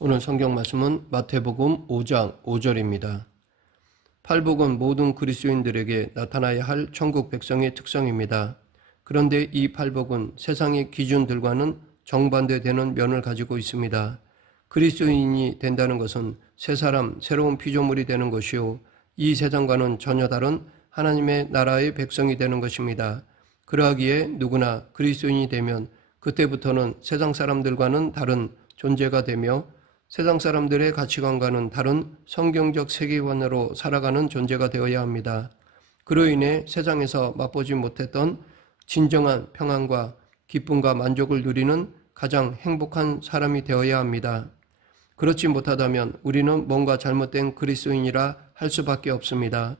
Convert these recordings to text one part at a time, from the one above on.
오늘 성경 말씀은 마태복음 5장 5절입니다. 팔복은 모든 그리스도인들에게 나타나야 할 천국 백성의 특성입니다. 그런데 이 팔복은 세상의 기준들과는 정반대되는 면을 가지고 있습니다. 그리스도인이 된다는 것은 새 사람, 새로운 피조물이 되는 것이요, 이 세상과는 전혀 다른 하나님의 나라의 백성이 되는 것입니다. 그러하기에 누구나 그리스도인이 되면 그때부터는 세상 사람들과는 다른 존재가 되며 세상 사람들의 가치관과는 다른 성경적 세계관으로 살아가는 존재가 되어야 합니다. 그로 인해 세상에서 맛보지 못했던 진정한 평안과 기쁨과 만족을 누리는 가장 행복한 사람이 되어야 합니다. 그렇지 못하다면 우리는 뭔가 잘못된 그리스도인이라 할 수밖에 없습니다.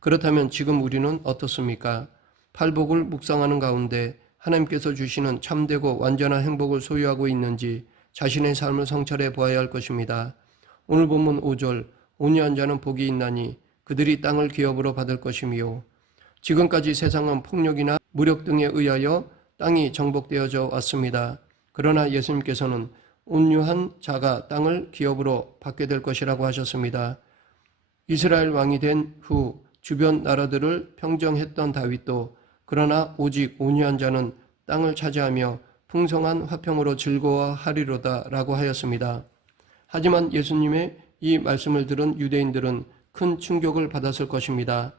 그렇다면 지금 우리는 어떻습니까? 팔복을 묵상하는 가운데 하나님께서 주시는 참되고 완전한 행복을 소유하고 있는지 자신의 삶을 성찰해 보아야 할 것입니다. 오늘 본문 5절, 온유한 자는 복이 있나니 그들이 땅을 기업으로 받을 것이며, 지금까지 세상은 폭력이나 무력 등에 의하여 땅이 정복되어져 왔습니다. 그러나 예수님께서는 온유한 자가 땅을 기업으로 받게 될 것이라고 하셨습니다. 이스라엘 왕이 된 후 주변 나라들을 평정했던 다윗도 그러나 오직 온유한 자는 땅을 차지하며 풍성한 화평으로 즐거워하리로다 라고 하였습니다. 하지만 예수님의 이 말씀을 들은 유대인들은 큰 충격을 받았을 것입니다.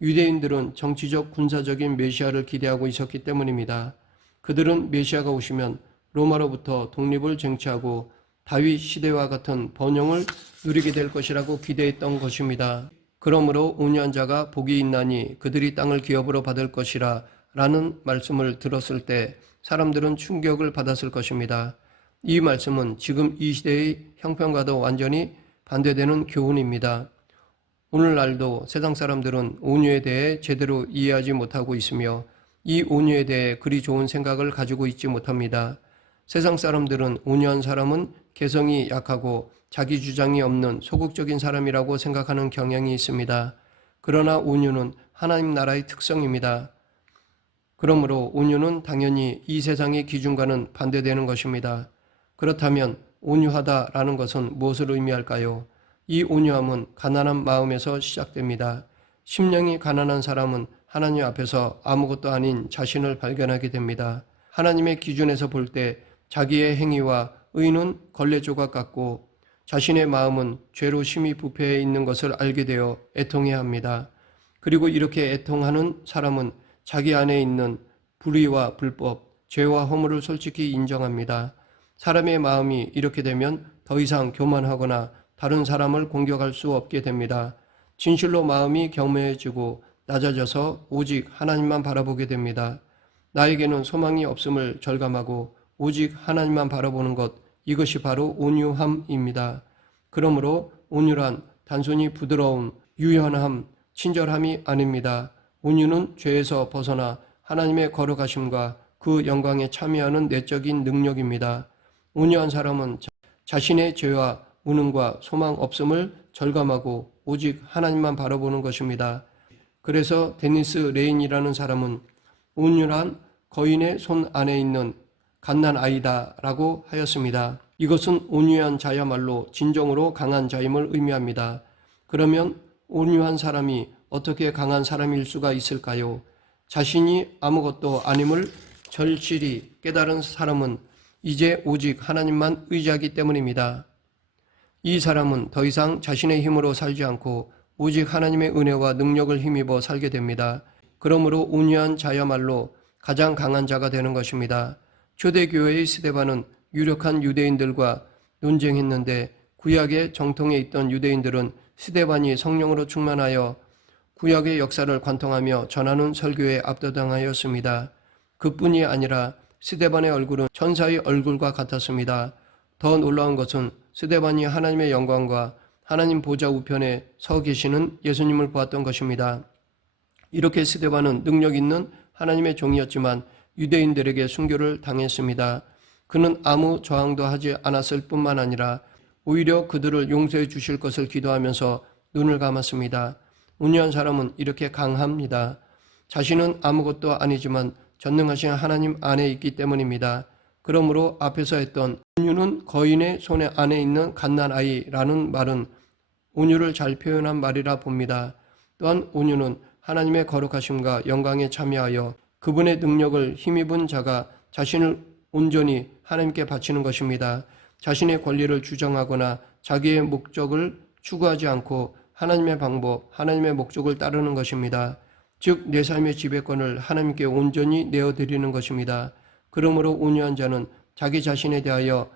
유대인들은 정치적 군사적인 메시아를 기대하고 있었기 때문입니다. 그들은 메시아가 오시면 로마로부터 독립을 쟁취하고 다윗 시대와 같은 번영을 누리게 될 것이라고 기대했던 것입니다. 그러므로 온유한 자가 복이 있나니 그들이 땅을 기업으로 받을 것이라 라는 말씀을 들었을 때 사람들은 충격을 받았을 것입니다. 이 말씀은 지금 이 시대의 형편과도 완전히 반대되는 교훈입니다. 오늘날도 세상 사람들은 온유에 대해 제대로 이해하지 못하고 있으며 이 온유에 대해 그리 좋은 생각을 가지고 있지 못합니다. 세상 사람들은 온유한 사람은 개성이 약하고 자기 주장이 없는 소극적인 사람이라고 생각하는 경향이 있습니다. 그러나 온유는 하나님 나라의 특성입니다. 그러므로 온유는 당연히 이 세상의 기준과는 반대되는 것입니다. 그렇다면 온유하다라는 것은 무엇을 의미할까요? 이 온유함은 가난한 마음에서 시작됩니다. 심령이 가난한 사람은 하나님 앞에서 아무것도 아닌 자신을 발견하게 됩니다. 하나님의 기준에서 볼 때 자기의 행위와 의는 걸레조각 같고 자신의 마음은 죄로 심히 부패해 있는 것을 알게 되어 애통해야 합니다. 그리고 이렇게 애통하는 사람은 자기 안에 있는 불의와 불법, 죄와 허물을 솔직히 인정합니다. 사람의 마음이 이렇게 되면 더 이상 교만하거나 다른 사람을 공격할 수 없게 됩니다. 진실로 마음이 겸허해지고 낮아져서 오직 하나님만 바라보게 됩니다. 나에게는 소망이 없음을 절감하고 오직 하나님만 바라보는 것, 이것이 바로 온유함입니다. 그러므로 온유란 단순히 부드러움, 유연함, 친절함이 아닙니다. 온유는 죄에서 벗어나 하나님의 거룩하심과 그 영광에 참여하는 내적인 능력입니다. 온유한 사람은 자신의 죄와 우능과 소망 없음을 절감하고 오직 하나님만 바라보는 것입니다. 그래서 데니스 레인이라는 사람은 온유한 거인의 손 안에 있는 갓난아이다라고 하였습니다. 이것은 온유한 자야말로 진정으로 강한 자임을 의미합니다. 그러면 온유한 사람이 어떻게 강한 사람일 수가 있을까요? 자신이 아무것도 아님을 절실히 깨달은 사람은 이제 오직 하나님만 의지하기 때문입니다. 이 사람은 더 이상 자신의 힘으로 살지 않고 오직 하나님의 은혜와 능력을 힘입어 살게 됩니다. 그러므로 온유한 자야말로 가장 강한 자가 되는 것입니다. 초대교회의 스데반은 유력한 유대인들과 논쟁했는데 구약의 정통에 있던 유대인들은 스데반이 성령으로 충만하여 구약의 역사를 관통하며 전하는 설교에 압도당하였습니다. 그뿐이 아니라 스데반의 얼굴은 천사의 얼굴과 같았습니다. 더 놀라운 것은 스데반이 하나님의 영광과 하나님 보좌 우편에 서 계시는 예수님을 보았던 것입니다. 이렇게 스데반은 능력 있는 하나님의 종이었지만 유대인들에게 순교를 당했습니다. 그는 아무 저항도 하지 않았을 뿐만 아니라 오히려 그들을 용서해 주실 것을 기도하면서 눈을 감았습니다. 온유한 사람은 이렇게 강합니다. 자신은 아무것도 아니지만 전능하신 하나님 안에 있기 때문입니다. 그러므로 앞에서 했던 온유는 거인의 손에 안에 있는 갓난아이라는 말은 온유를 잘 표현한 말이라 봅니다. 또한 온유는 하나님의 거룩하심과 영광에 참여하여 그분의 능력을 힘입은 자가 자신을 온전히 하나님께 바치는 것입니다. 자신의 권리를 주장하거나 자기의 목적을 추구하지 않고 하나님의 방법, 하나님의 목적을 따르는 것입니다. 즉, 내 삶의 지배권을 하나님께 온전히 내어드리는 것입니다. 그러므로 온유한 자는 자기 자신에 대하여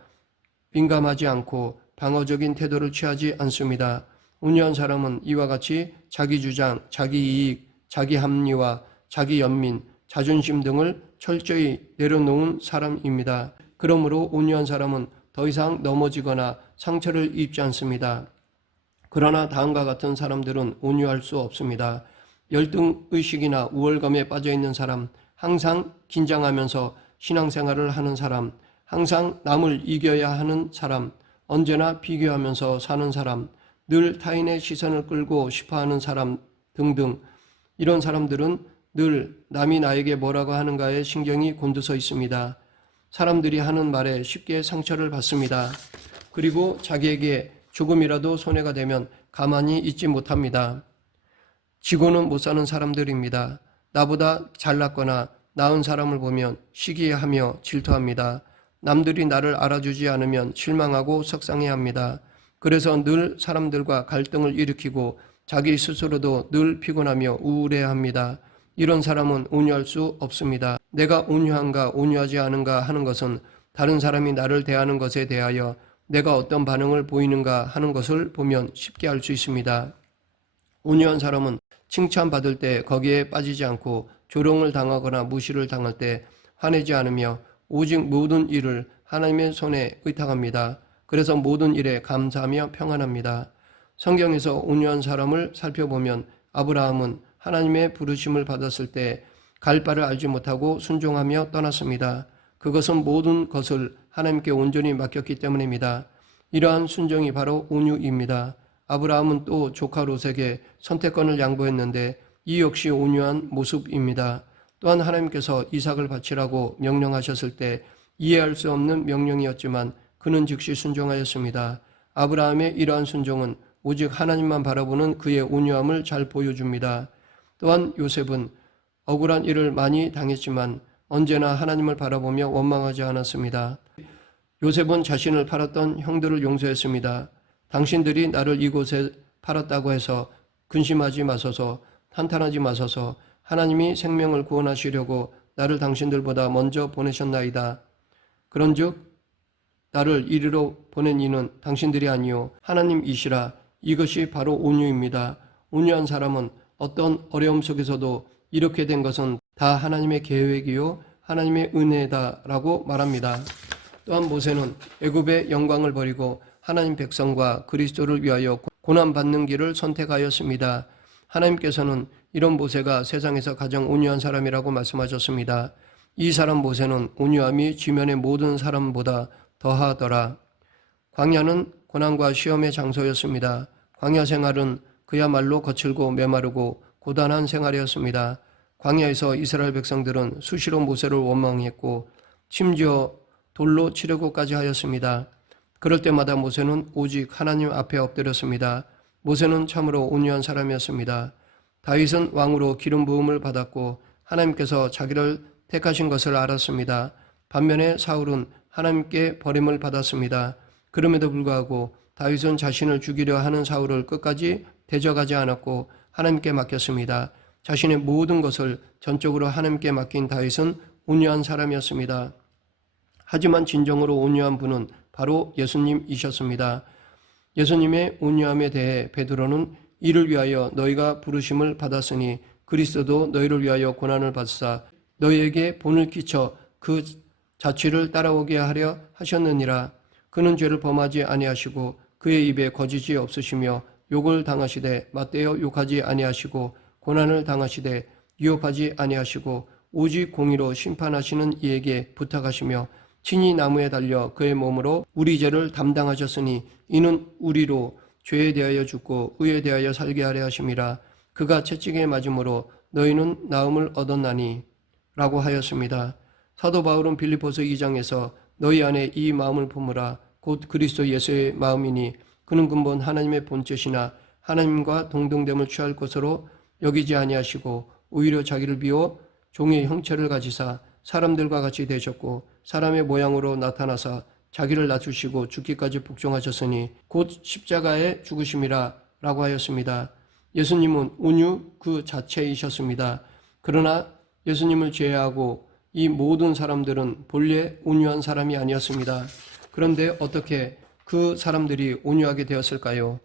민감하지 않고 방어적인 태도를 취하지 않습니다. 온유한 사람은 이와 같이 자기 주장, 자기 이익, 자기 합리화, 자기 연민, 자존심 등을 철저히 내려놓은 사람입니다. 그러므로 온유한 사람은 더 이상 넘어지거나 상처를 입지 않습니다. 그러나 다음과 같은 사람들은 온유할 수 없습니다. 열등의식이나 우월감에 빠져있는 사람, 항상 긴장하면서 신앙생활을 하는 사람, 항상 남을 이겨야 하는 사람, 언제나 비교하면서 사는 사람, 늘 타인의 시선을 끌고 싶어하는 사람 등등, 이런 사람들은 늘 남이 나에게 뭐라고 하는가에 신경이 곤두서 있습니다. 사람들이 하는 말에 쉽게 상처를 받습니다. 그리고 자기에게 조금이라도 손해가 되면 가만히 있지 못합니다. 지고는 못 사는 사람들입니다. 나보다 잘났거나 나은 사람을 보면 시기하며 질투합니다. 남들이 나를 알아주지 않으면 실망하고 속상해합니다. 그래서 늘 사람들과 갈등을 일으키고 자기 스스로도 늘 피곤하며 우울해합니다. 이런 사람은 온유할 수 없습니다. 내가 온유한가 온유하지 않은가 하는 것은 다른 사람이 나를 대하는 것에 대하여 내가 어떤 반응을 보이는가 하는 것을 보면 쉽게 알 수 있습니다. 온유한 사람은 칭찬받을 때 거기에 빠지지 않고 조롱을 당하거나 무시를 당할 때 화내지 않으며 오직 모든 일을 하나님의 손에 의탁합니다. 그래서 모든 일에 감사하며 평안합니다. 성경에서 온유한 사람을 살펴보면 아브라함은 하나님의 부르심을 받았을 때 갈 바를 알지 못하고 순종하며 떠났습니다. 그것은 모든 것을 하나님께 온전히 맡겼기 때문입니다. 이러한 순종이 바로 온유입니다. 아브라함은 또 조카 롯에게 선택권을 양보했는데 이 역시 온유한 모습입니다. 또한 하나님께서 이삭을 바치라고 명령하셨을 때 이해할 수 없는 명령이었지만 그는 즉시 순종하였습니다. 아브라함의 이러한 순종은 오직 하나님만 바라보는 그의 온유함을 잘 보여줍니다. 또한 요셉은 억울한 일을 많이 당했지만 언제나 하나님을 바라보며 원망하지 않았습니다. 요셉은 자신을 팔았던 형들을 용서했습니다. 당신들이 나를 이곳에 팔았다고 해서 근심하지 마소서, 탄탄하지 마소서. 하나님이 생명을 구원하시려고 나를 당신들보다 먼저 보내셨나이다. 그런즉 나를 이리로 보낸 이는 당신들이 아니요 하나님이시라. 이것이 바로 온유입니다. 온유한 사람은 어떤 어려움 속에서도 이렇게 된 것은 다 하나님의 계획이요 하나님의 은혜다라고 말합니다. 또한 모세는 애굽의 영광을 버리고 하나님 백성과 그리스도를 위하여 고난받는 길을 선택하였습니다. 하나님께서는 이런 모세가 세상에서 가장 온유한 사람이라고 말씀하셨습니다. 이 사람 모세는 온유함이 지면의 모든 사람보다 더하더라. 광야는 고난과 시험의 장소였습니다. 광야 생활은 그야말로 거칠고 메마르고 고단한 생활이었습니다. 광야에서 이스라엘 백성들은 수시로 모세를 원망했고 심지어 돌로 치려고까지 하였습니다. 그럴 때마다 모세는 오직 하나님 앞에 엎드렸습니다. 모세는 참으로 온유한 사람이었습니다. 다윗은 왕으로 기름 부음을 받았고 하나님께서 자기를 택하신 것을 알았습니다. 반면에 사울은 하나님께 버림을 받았습니다. 그럼에도 불구하고 다윗은 자신을 죽이려 하는 사울을 끝까지 대적하지 않았고 하나님께 맡겼습니다. 자신의 모든 것을 전적으로 하나님께 맡긴 다윗은 온유한 사람이었습니다. 하지만 진정으로 온유한 분은 바로 예수님이셨습니다. 예수님의 온유함에 대해 베드로는 이를 위하여 너희가 부르심을 받았으니 그리스도도 너희를 위하여 고난을 받으사 너희에게 본을 끼쳐 그 자취를 따라오게 하려 하셨느니라. 그는 죄를 범하지 아니하시고 그의 입에 거짓이 없으시며 욕을 당하시되 맞대어 욕하지 아니하시고 고난을 당하시되 위협하지 아니하시고 오직 공의로 심판하시는 이에게 부탁하시며 친히 나무에 달려 그의 몸으로 우리 죄를 담당하셨으니 이는 우리로 죄에 대하여 죽고 의에 대하여 살게 하려 하심이라. 그가 채찍에 맞음으로 너희는 나음을 얻었나니 라고 하였습니다. 사도 바울은 빌립보서 2장에서 너희 안에 이 마음을 품으라 곧 그리스도 예수의 마음이니 그는 근본 하나님의 본뜻이나 하나님과 동등됨을 취할 것으로 여기지 아니하시고 오히려 자기를 비워 종의 형체를 가지사 사람들과 같이 되셨고 사람의 모양으로 나타나사 자기를 낮추시고 죽기까지 복종하셨으니 곧 십자가에 죽으심이라 라고 하였습니다. 예수님은 온유 그 자체이셨습니다. 그러나 예수님을 제외하고 이 모든 사람들은 본래 온유한 사람이 아니었습니다. 그런데 어떻게 그 사람들이 온유하게 되었을까요?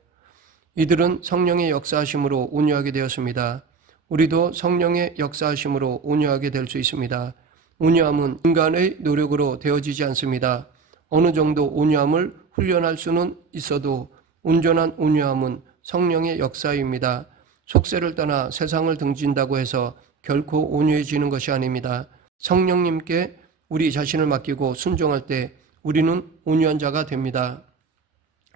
이들은 성령의 역사하심으로 온유하게 되었습니다. 우리도 성령의 역사하심으로 온유하게 될 수 있습니다. 온유함은 인간의 노력으로 되어지지 않습니다. 어느 정도 온유함을 훈련할 수는 있어도 온전한 온유함은 성령의 역사입니다. 속세를 떠나 세상을 등진다고 해서 결코 온유해지는 것이 아닙니다. 성령님께 우리 자신을 맡기고 순종할 때 우리는 온유한 자가 됩니다.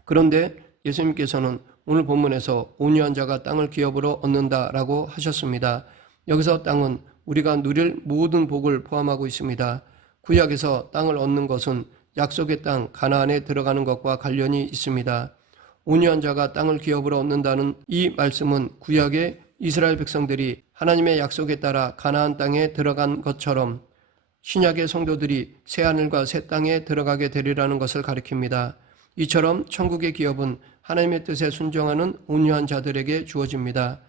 그런데 예수님께서는 오늘 본문에서 온유한 자가 땅을 기업으로 얻는다라고 하셨습니다. 여기서 땅은 우리가 누릴 모든 복을 포함하고 있습니다. 구약에서 땅을 얻는 것은 약속의 땅 가나안에 들어가는 것과 관련이 있습니다. 온유한 자가 땅을 기업으로 얻는다는 이 말씀은 구약의 이스라엘 백성들이 하나님의 약속에 따라 가나안 땅에 들어간 것처럼 신약의 성도들이 새하늘과 새 땅에 들어가게 되리라는 것을 가리킵니다. 이처럼 천국의 기업은 하나님의 뜻에 순종하는 온유한 자들에게 주어집니다.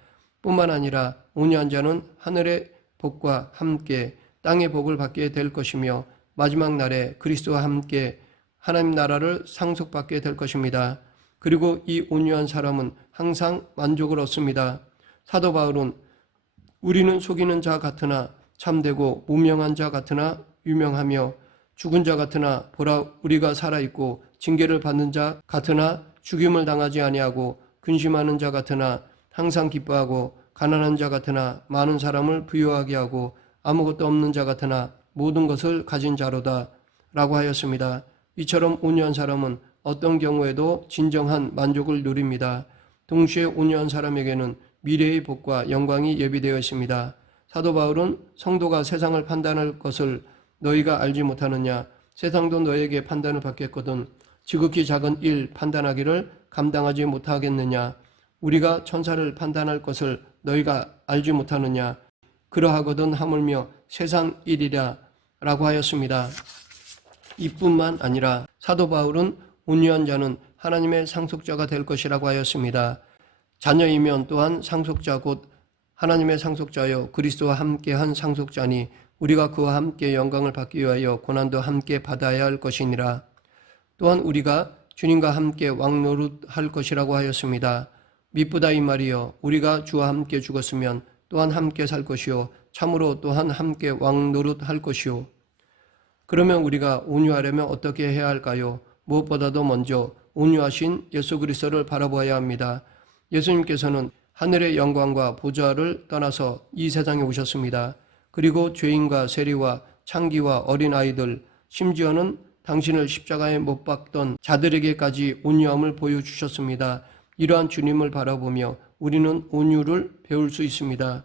뿐만 아니라 온유한 자는 하늘의 복과 함께 땅의 복을 받게 될 것이며 마지막 날에 그리스도와 함께 하나님 나라를 상속받게 될 것입니다. 그리고 이 온유한 사람은 항상 만족을 얻습니다. 사도 바울은 우리는 속이는 자 같으나 참되고 무명한 자 같으나 유명하며 죽은 자 같으나 보라 우리가 살아있고 징계를 받는 자 같으나 죽임을 당하지 아니하고 근심하는 자 같으나 항상 기뻐하고 가난한 자 같으나 많은 사람을 부유하게 하고 아무것도 없는 자 같으나 모든 것을 가진 자로다 라고 하였습니다. 이처럼 온유한 사람은 어떤 경우에도 진정한 만족을 누립니다. 동시에 온유한 사람에게는 미래의 복과 영광이 예비되어 있습니다. 사도 바울은 성도가 세상을 판단할 것을 너희가 알지 못하느냐 세상도 너에게 판단을 받겠거든 지극히 작은 일 판단하기를 감당하지 못하겠느냐 우리가 천사를 판단할 것을 너희가 알지 못하느냐 그러하거든 하물며 세상 일이라 라고 하였습니다. 이뿐만 아니라 사도 바울은 온유한 자는 하나님의 상속자가 될 것이라고 하였습니다. 자녀이면 또한 상속자 곧 하나님의 상속자여 그리스도와 함께한 상속자니 우리가 그와 함께 영광을 받기 위하여 고난도 함께 받아야 할 것이니라. 또한 우리가 주님과 함께 왕노릇할 것이라고 하였습니다. 미쁘다 이 말이여 우리가 주와 함께 죽었으면 또한 함께 살 것이요 참으로 또한 함께 왕노릇할 것이요. 그러면 우리가 온유하려면 어떻게 해야 할까요? 무엇보다도 먼저 온유하신 예수 그리스도를 바라보아야 합니다. 예수님께서는 하늘의 영광과 보좌를 떠나서 이 세상에 오셨습니다. 그리고 죄인과 세리와 창기와 어린아이들 심지어는 당신을 십자가에 못 박던 자들에게까지 온유함을 보여주셨습니다. 이러한 주님을 바라보며 우리는 온유를 배울 수 있습니다.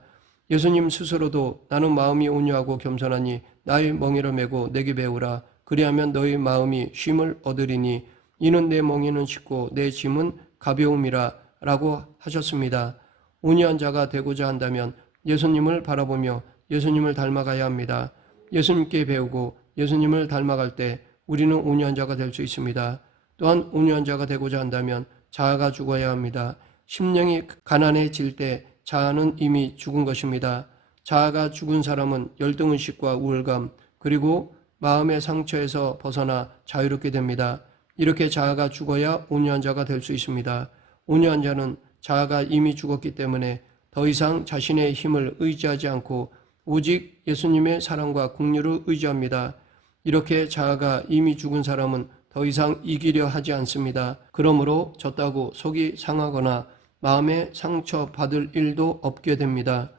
예수님 스스로도 나는 마음이 온유하고 겸손하니 나의 멍에를 메고 내게 배우라. 그리하면 너희 마음이 쉼을 얻으리니 이는 내 멍에는 쉽고 내 짐은 가벼움이라 라고 하셨습니다. 온유한 자가 되고자 한다면 예수님을 바라보며 예수님을 닮아가야 합니다. 예수님께 배우고 예수님을 닮아갈 때 우리는 온유한 자가 될 수 있습니다. 또한 온유한 자가 되고자 한다면 자아가 죽어야 합니다. 심령이 가난해질 때 자아는 이미 죽은 것입니다. 자아가 죽은 사람은 열등의식과 우울감 그리고 마음의 상처에서 벗어나 자유롭게 됩니다. 이렇게 자아가 죽어야 온유한 자가 될 수 있습니다. 온유한 자는 자아가 이미 죽었기 때문에 더 이상 자신의 힘을 의지하지 않고 오직 예수님의 사랑과 긍휼을 의지합니다. 이렇게 자아가 이미 죽은 사람은 더 이상 이기려 하지 않습니다. 그러므로 졌다고 속이 상하거나 마음에 상처 받을 일도 없게 됩니다.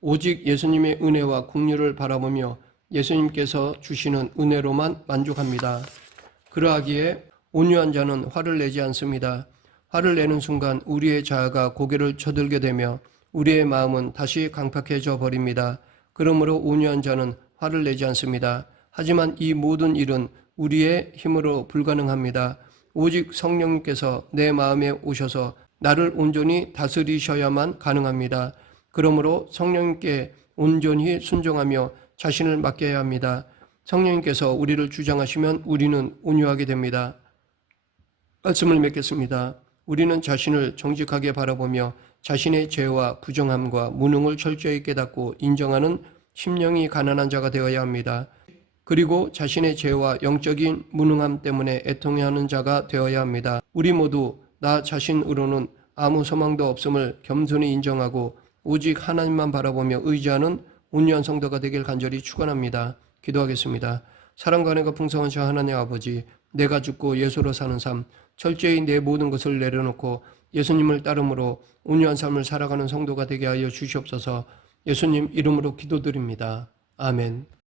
오직 예수님의 은혜와 긍휼을 바라보며 예수님께서 주시는 은혜로만 만족합니다. 그러하기에 온유한 자는 화를 내지 않습니다. 화를 내는 순간 우리의 자아가 고개를 쳐들게 되며 우리의 마음은 다시 강팍해져 버립니다. 그러므로 온유한 자는 화를 내지 않습니다. 하지만 이 모든 일은 우리의 힘으로 불가능합니다. 오직 성령님께서 내 마음에 오셔서 나를 온전히 다스리셔야만 가능합니다. 그러므로 성령님께 온전히 순종하며 자신을 맡겨야 합니다. 성령님께서 우리를 주장하시면 우리는 온유하게 됩니다. 말씀을 맺겠습니다. 우리는 자신을 정직하게 바라보며 자신의 죄와 부정함과 무능을 철저히 깨닫고 인정하는 심령이 가난한 자가 되어야 합니다. 그리고 자신의 죄와 영적인 무능함 때문에 애통해하는 자가 되어야 합니다. 우리 모두 나 자신으로는 아무 소망도 없음을 겸손히 인정하고 오직 하나님만 바라보며 의지하는 온유한 성도가 되길 간절히 축원합니다. 기도하겠습니다. 사랑과 은혜가 풍성하신 하나님 아버지, 내가 죽고 예수로 사는 삶, 철저히 내 모든 것을 내려놓고 예수님을 따름으로 온유한 삶을 살아가는 성도가 되게 하여 주시옵소서. 예수님 이름으로 기도드립니다. 아멘.